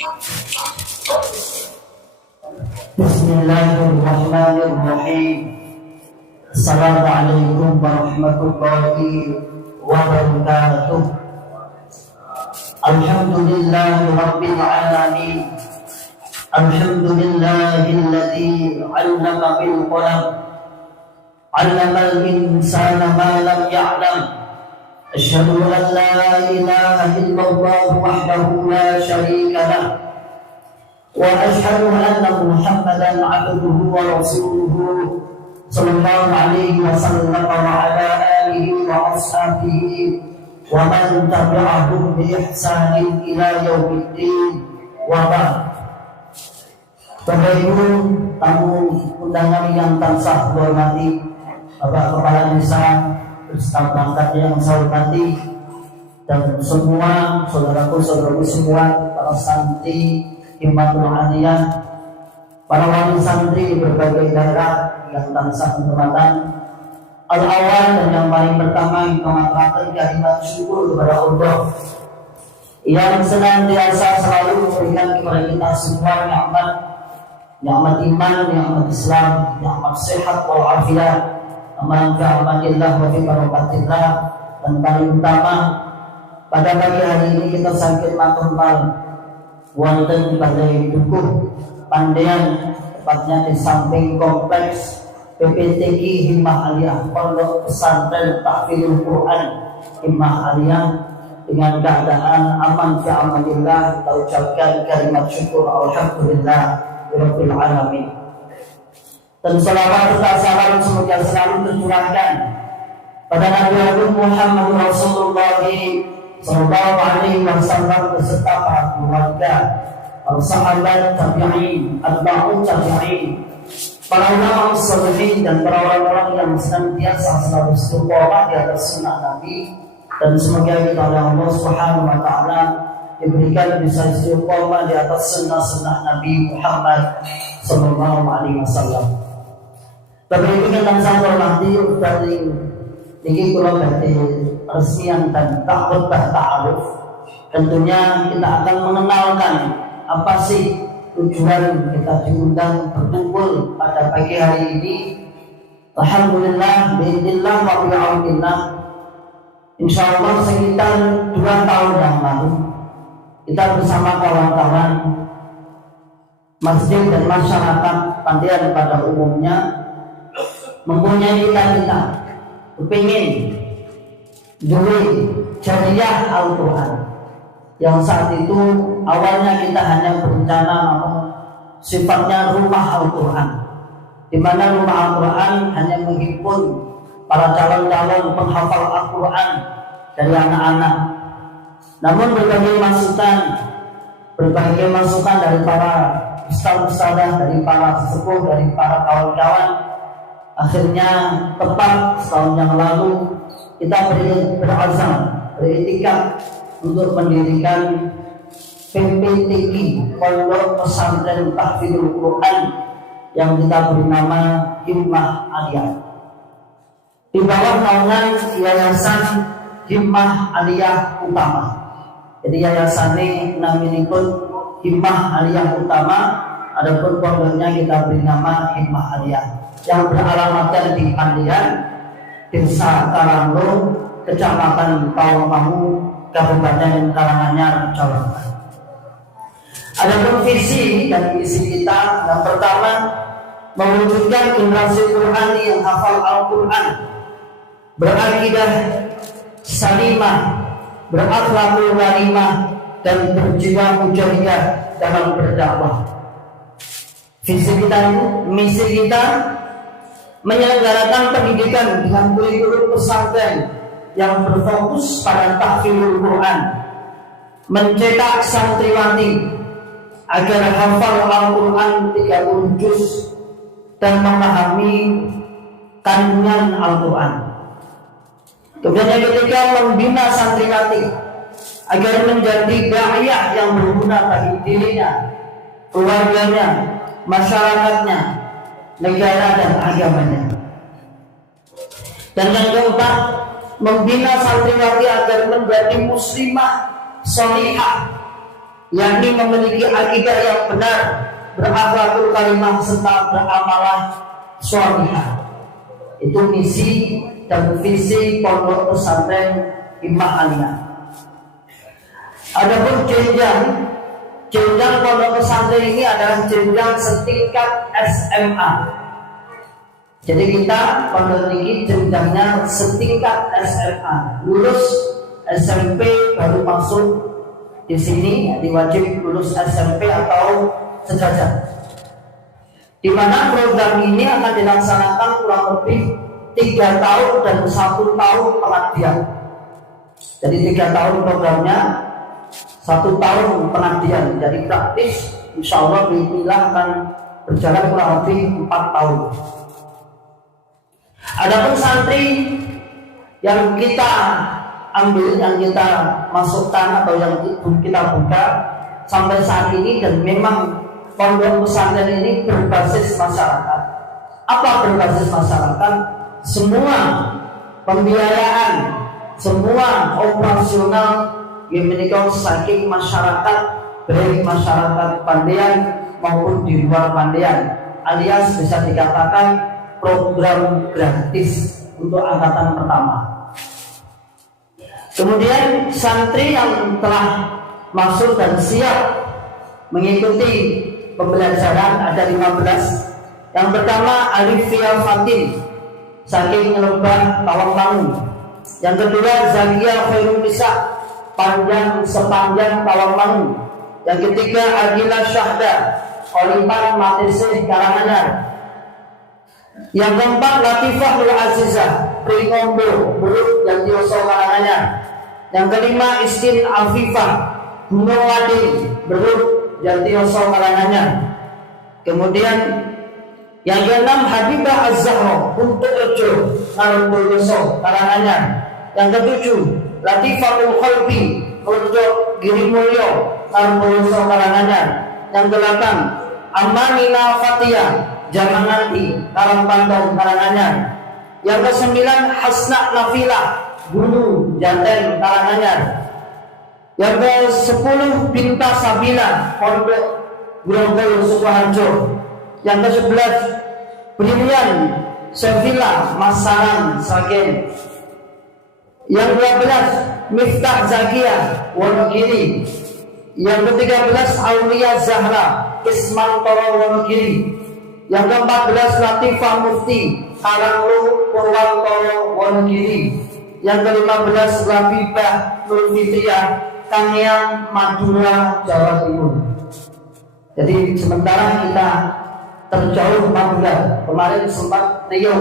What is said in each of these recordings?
Bismillahirrahmanirrahim. Assalamualaikum warahmatullahi wabarakatuh. Alhamdulillahi rabbil alamin. Alhamdulillahilladzi 'allama bil qalam. 'Allamal insana ma lam ya'lam. Asyhadu an la ilaha illallah wahdahu la syarika lah. Wa asyhadu anna Muhammadan 'abduhu wa rasuluhu sallallahu alaihi wasallam wa ala alihi wa ashabihi wa man tabi'ahum bi ihsanin ila yaumiddin wa ba'd. Bapak Ibu tamu undangan yang tansah hormati, Bapak Kepala Desa beserta perangkat yang saya hormati, dan semua saudaraku semua, para santri Himmatul Aliyah, para wali santri di berbagai daerah yang tansah kehormatan. Al-awal dan yang paling pertama kita mengaturkan kalimat syukur kepada Allah yang senantiasa selalu memberikan kepada kita semua nikmat iman, nikmat Islam, nikmat sehat wal afiat, amanillah wa fi barakatillah. Dan paling utama, pada pagi hari ini kita sakit matur wonten pada dukuh Pandean, tepatnya di samping kompleks PPTQ Himmah Aliyah, Pondok Pesantren Tahfidzul Quran Himmah Aliyah. Dengan keadaan aman fi amanillah, kita ucapkan kalimat syukur alhamdulillah rabbil alamin. Dan salawat serta salam semoga selalu tercurahkan pada Nabi Agung Muhammad Rasulullah sallallahu alaihi wasallam beserta para keluarga, para sahabat tabi'in, atba'ut tabi'in, para ulama sholihin, dan para orang-orang yang senantiasa selalu istiqomah di atas sunnah Nabi. Dan semoga kita oleh Allah Subhanahu wa taala diberikan bisa istiqomah di atas sunnah Nabi Muhammad sallallahu alaihi wasallam. Tapi ini kan saya hormati dari tinggi kula badhe resmian dan ta'aruf. Tentunya kita akan mengenalkan apa sih tujuan kita diundang berkumpul pada pagi hari ini. Alhamdulillah, biidznillah wa bi'aunillah, insyaallah sekitar 2 tahun yang lalu kita bersama kawan-kawan masjid dan masyarakat Pandean pada umumnya mempunyai cita-cita kepingin juri jariah Al-Quran, yang saat itu awalnya kita hanya berencana sifatnya rumah Al-Quran, di mana rumah Al-Quran hanya menghimpun para calon-calon penghafal Al-Quran dari anak-anak. Namun berbagai masukan dari para ustaz-ustazah, dari para sesepuh, dari para kawan-kawan, akhirnya tepat setahun yang lalu kita berazam, beritikad untuk mendirikan PPTQ, Pondok Pesantren Tahfidzul Quran, yang kita beri nama Himmah Aliyah, di bawah naungan Yayasan Himmah Aliyah Utama. Jadi yayasan ini namanya pun Himmah Aliyah Utama, adapun pondoknya kita beri nama Himmah Aliyah, yang beralamatkan di Pandean, Desa Karanglo, Kecamatan Tawangmangu, Kabupaten Karanganyar, Jawa Tengah. Adapun visi dan misi kita, yang pertama, mewujudkan generasi Qurani yang hafal Al-Quran, berakidah salimah, berakhlakul karimah, dan berjiwa mujahidiyah dalam berdakwah. Visi kita, misi kita menyelenggarakan pendidikan dengan kurikulum pesantren yang berfokus pada tahfidzul Quran, mencetak santriwati agar hafal Al-Quran 30 juz dan memahami kandungan Al-Quran. Kemudian yang ketiga, membina santriwati agar menjadi da'iyah yang berguna bagi dirinya, keluarganya, masyarakatnya, negara dan agamanya. Dan yang keempat, membina santriwati agar menjadi muslimah sholihah, yakni memiliki akidah yang benar, berakhlakul karimah serta beramalah sholihah. Itu misi dan visi pondok pesantren Himmah Aliyah. Adapun jenjang pondok pesantren ini adalah jenjang setingkat SMA. Jadi kita pondok ini jenjangnya setingkat SMA. Lulus SMP baru masuk di sini, diwajib lulus SMP atau sejajar. Di mana program ini akan dilaksanakan kurang lebih 3 tahun dan 1 tahun pengabdian. Jadi 3 tahun programnya, 1 tahun pengabdian. Jadi praktis insya Allah bismillah akan berjalan kurang lebih 4 tahun. Adapun santri yang kita ambil, yang kita masukkan atau yang kita buka sampai saat ini, dan memang pondok pesantren ini berbasis masyarakat. Apa berbasis masyarakat? Semua pembiayaan, semua operasional yang menikah saking masyarakat, baik masyarakat Pandean maupun di luar Pandean, alias bisa dikatakan program gratis untuk angkatan pertama. Kemudian santri yang telah masuk dan siap mengikuti pembelajaran ada 15. Yang pertama Alifia Fatin saking Lebah Tawangmangu. Yang kedua Zakia Khairul Nisa panjang sepanjang Tawangmangu. Yang ketiga Agila Syahda Olipan Matese Karanganyar. Yang keempat Latifah Nur Azizah Pringombo Berut yang Tioso Karanganyar. Yang kelima Istin Afifah Gunung Wading Berut yang Tioso Karanganyar. Kemudian yang keenam Habibah Az-Zahra untuk Rejo Ngarembulyoso Karanganyar. Yang ketujuh Latifatul Khalbi untuk Girimulyo Ngarembulyoso Karanganyar. Yang kedelapan Amanina Fatia Jamanganti Karangpantong Karanganyar. Yang kesembilan Hasna Nafilah Guru Janten Karanganyar. Yang ke-10 Binta Sabila Pondok Grogol Sukoharjo. Yang ke-11 Brilian Sevilla Masaran Sragen. Yang ke-12 Miftah Zakia Wonogiri. Yang ke-13 Aulia Zahra Ismantoro Wonogiri. Yang ke-14 Latifah Mufti Karanglu Purwantoro Wonogiri. Yang ke-15 Labibah Nur Fitriah Kangean Madura Jawa Timur. Jadi sementara kita terjauh Madura, kemarin sempat Rio,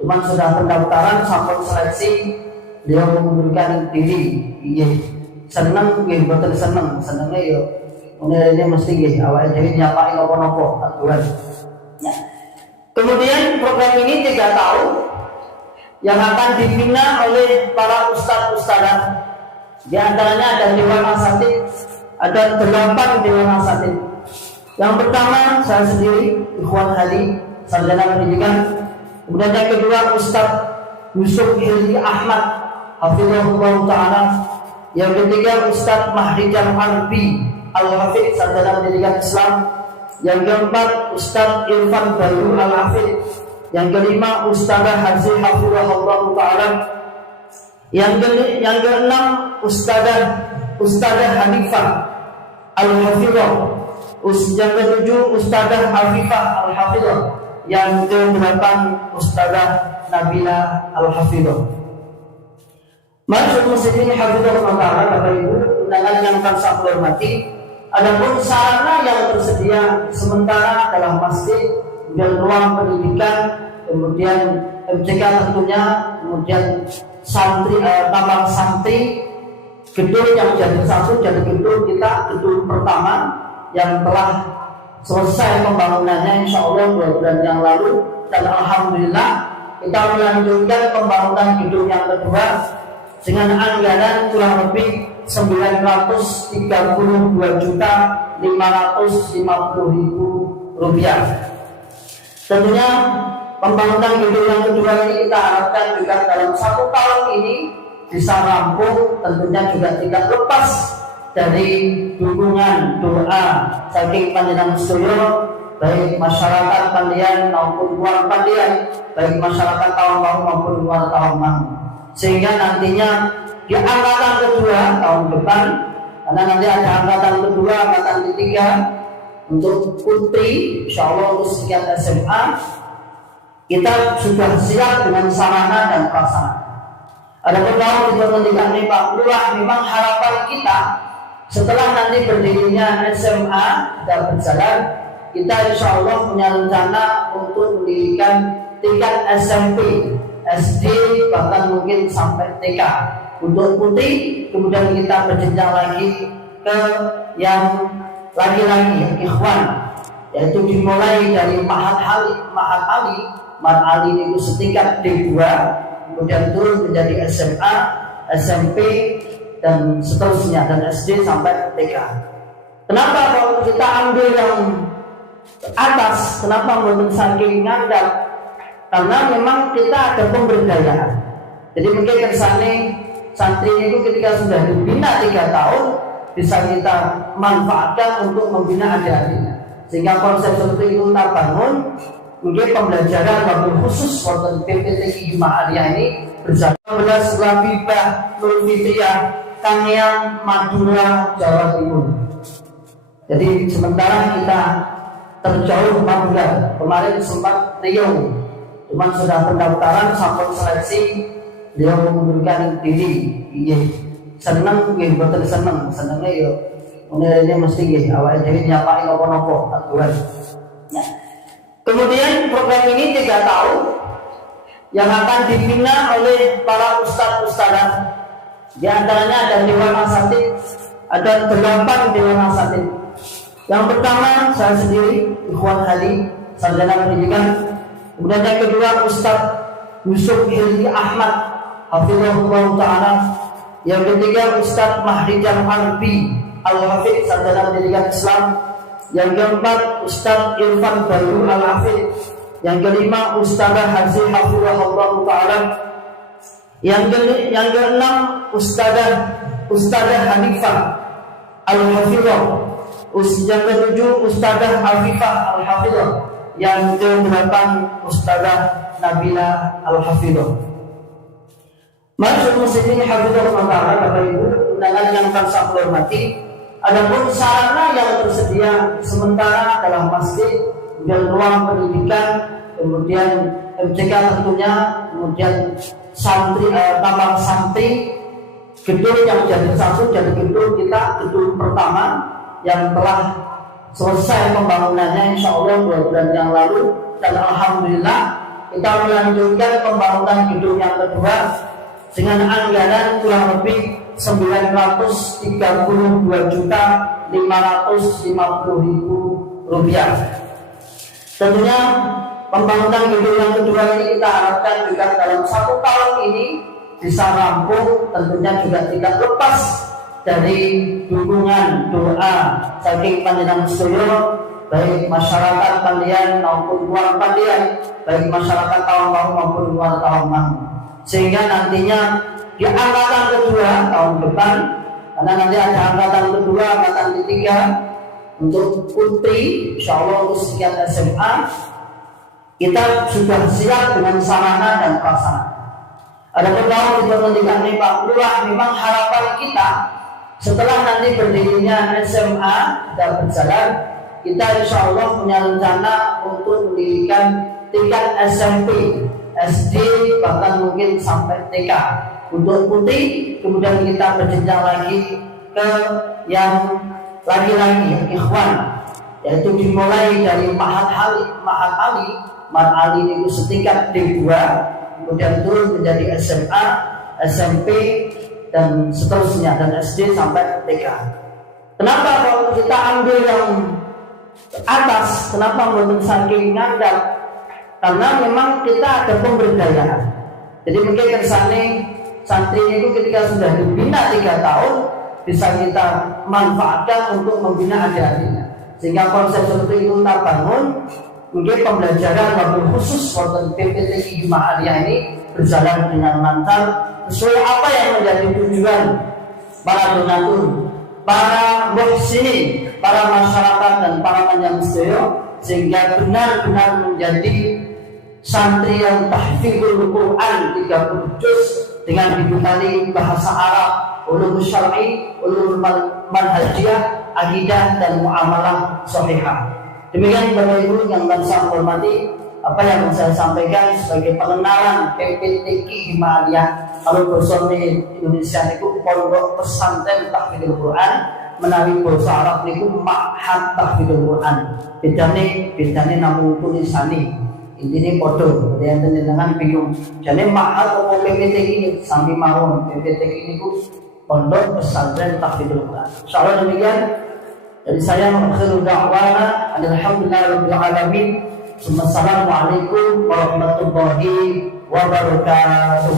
cuman sudah pendaftaran sampai seleksi, dia mengundurkan diri. Iya, seneng, gue betul senengnya yo. Ini mesti gue awalnya jadi nyapain nopo-nopo aturan. Ya. Kemudian program ini 3 tahun yang akan dibina oleh para ustadz-ustadzah. Di antaranya ada Dewan Asatid, ada 8 Dewan Asatid. Yang pertama saya sendiri, Ikhwan Hadi, sarjana pendidikan. Kemudian yang kedua Ustadz Yusuf Hilmi Ahmad, hafizahullah ta'ala. Yang ketiga Ustadz Mahdijan Arbi Al-Hafidh, sarjana pendidikan Islam. Yang keempat Ustadz Irfan Bayu Al-Hafidh. Yang kelima Ustadzah Haji hafizahullah ta'ala. Yang keenam Ustadzah Hanifah Al-Hafidhah. Yang ketujuh Ustadzah Afifah Al-Hafidhah. Yang ke-8 Ustadzah Nabila Al-Hafidhah. Masyaallah muslimin hafizahullah ta'ala, Bapak Ibu, undangan yang akan saya hormati. Adapun sarana yang tersedia sementara adalah masjid, kemudian ruang pendidikan, kemudian MCK tentunya, kemudian santri, kamar santri, gedung yang jadi satu, jadi gedung kita, gedung pertama yang telah selesai pembangunannya insya Allah 2 bulan yang lalu, dan alhamdulillah kita melanjutkan pembangunan gedung yang kedua dengan anggaran kurang lebih 932.550.000 rupiah. Tentunya pembangunan gedung yang kedua ini kita harapkan juga dalam 1 tahun ini bisa rampung, tentunya juga tidak lepas dari dukungan doa saking panjenengan sedaya, baik masyarakat pandian maupun luar pandian, baik masyarakat Tawangmangu maupun luar Tawangmangu, sehingga nantinya di angkatan kedua tahun depan, karena nanti ada angkatan kedua, angkatan ketiga untuk putri, insya Allah untuk sekian SMA kita sudah siap dengan sarana dan prasarana. Ada beberapa di pendidikan ini Pak Lurah, memang harapan kita setelah nanti berdirinya SMA dan berjalan, kita insya Allah punya rencana untuk mendirikan tingkat SMP, SD, bahkan mungkin sampai TK untuk putri. Kemudian kita berjenjang lagi ke yang laki-laki, ikhwan, yaitu dimulai dari Ma'had Ali itu setingkat D2, kemudian turun menjadi SMA, SMP, dan seterusnya, dan SD sampai TK. Kenapa kalau kita ambil yang atas, kenapa menurut saking ngandap? Karena memang kita ada pemberdayaan. Jadi mungkin kesannya santri itu ketika sudah dibina 3 tahun bisa kita manfaatkan untuk membina adik-adiknya. Sehingga konsep seperti itu kita bangun. Mungkin pembelajaran wabil khusus wonten PPTI Jumaaliah ini berjalan 11 Labibah Nur Fitriyah Kangean Madura Jawa Timur. Jadi sementara kita terjauh 4 bulan. Kemarin sempat Riau, cuman sudah pendaftaran sampai seleksi, dia mengundurkan diri. Iya, seneng, iya, betul senengnya yo. Ini mesti iya, awalnya jadi nyapain nopo-nopo aturan. Nah, kemudian program ini 3 tahun yang akan dibina oleh para ustadz-ustadzah. Di antaranya ada Dewan Asatidz, ada 8 Dewan Asatidz. Yang pertama saya sendiri, Ikhwan Hadi, sarjana pendidikan. Kemudian yang kedua Ustadz Yusuf Hilmi Ahmad, hafizahullah ta'ala. Yang ketiga Ustadz Mahrijan Arbi Al-Hafidz, sarjana pendidikan Islam. Yang keempat Ustadz Irfan Bayu Al-Hafidz. Yang kelima Ustadzah Haji hafizahullah ta'ala. Yang keenam Ustadzah Hanifah Al-Hafizah. Yang ketujuh Ustadzah Afifah Al-Hafizah. Yang ke-8 Ustadzah Nabila Al-Hafizah. Masyaallah muslimin hafizahullah ta'ala, Bapak Ibu, undangan yang saya hormati. Adapun sarana yang tersedia sementara dalam masjid, kemudian ruang pendidikan, kemudian MCK tentunya, kemudian santri, kamar santri, gedung yang jadi satu, jadi gedung kita, gedung pertama yang telah selesai pembangunannya insya Allah 2 bulan yang lalu, dan alhamdulillah kita melanjutkan pembangunan gedung yang kedua dengan anggaran kurang lebih 932.550.000 rupiah. Tentunya pembangunan gedung yang kedua ini kita harapkan juga dalam 1 tahun ini bisa rampung, tentunya juga tidak lepas dari dukungan doa saking panjenengan sedaya, baik masyarakat pandian maupun luar pandian, baik masyarakat Tawangmangu maupun luar Tawangmangu, sehingga nantinya di angkatan kedua tahun depan, karena nanti ada angkatan kedua, angkatan ketiga untuk putri, insya Allah untuk sekian SMA kita sudah siap dengan sarana dan prasarana. Ada beberapa di pendidikan ini Pak Lurah, memang harapan kita setelah nanti berdirinya SMA dan berjalan, kita insya Allah punya rencana untuk mendirikan tingkat SMP, SD, bahkan mungkin sampai TK untuk putri. Kemudian kita berjenjang lagi ke yang laki-laki, ikhwan, yaitu dimulai dari Ma'had Ali itu setingkat D2, kemudian turun menjadi SMA, SMP, dan seterusnya, dan SD sampai TK. Kenapa kalau kita ambil yang atas, kenapa menurut saking ngandap? Karena memang kita ada pemberdayaan. Jadi mungkin kesannya santri itu ketika sudah dibina 3 tahun bisa kita manfaatkan untuk membina adik-adiknya. Sehingga konsep seperti itu kita bangun. Mungkin pembelajaran wabil khusus wonten PPTI Jumaaliah ini berjalan dengan lancar sesuai apa yang menjadi tujuan para donatur. para muhsinin, para masyarakat dan para panjang sedaya, sehingga benar-benar menjadi santri yang tahfidzul Quran 30 juz dengan dibekali bahasa Arab, ulum syar'i, ulum manhajiyah, akidah dan muamalah shahihah. Demikian Bapak Ibu yang saya hormati, apa yang saya sampaikan sebagai pengenalan PPTQ Himalaya kalau bahasa Indonesia itu Pondok Pesantren Tahfidzul Quran, menawi bahasa Arab niku Ma'had Tahfidzul Quran. Bedane namung tulisane. Intine padha, yen jenengan bingung. Jane Ma'had apa PPTQ ini sami mawon. PPTQ niku Pondok Pesantren Tahfidzul Quran. Insyaallah demikian. Jadi saya mengakhiri da'wana alhamdulillahirabbil alamin. Assalamualaikum warahmatullahi wabarakatuh.